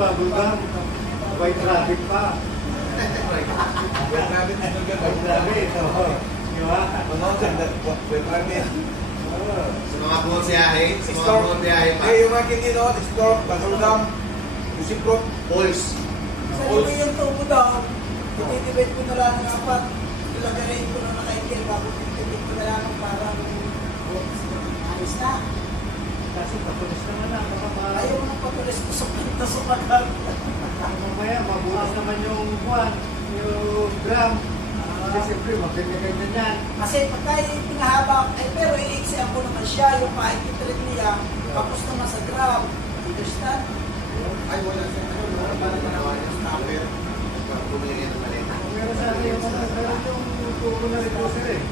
bubble gum. White rabbit pa. White rabbit is no good. White rabbit, oo. Di ba? White rabbit. Oo. Sa mga buong biyahe, sa mga Store. buong biyahe pa. Eh, yung mga kindi no, store, basurgam, musiprot. Boys. Sa libre yung tubo daw, ititibet ko na lang ng apat. Ilagayin ko na nakaikil bago ititibet ko na lang ng parang ayos na. Kasi patulis naman na. Ayaw mo nang patulis ko sa pinta sa magal. Mamaya, mabulas naman yung buwan, yung gram. Kasi siyempre, maganda-ganda yan. Kasi pagka pinahaba, pero i-exam ko naman siya, yung pa-ititreat niya, tapos naman sa gram. Understand? Ay, wala siya. Ano, parang ginawa niya stopper. Bumili niya ng maleta. Pero sa akin yung tubo na rin po sila eh.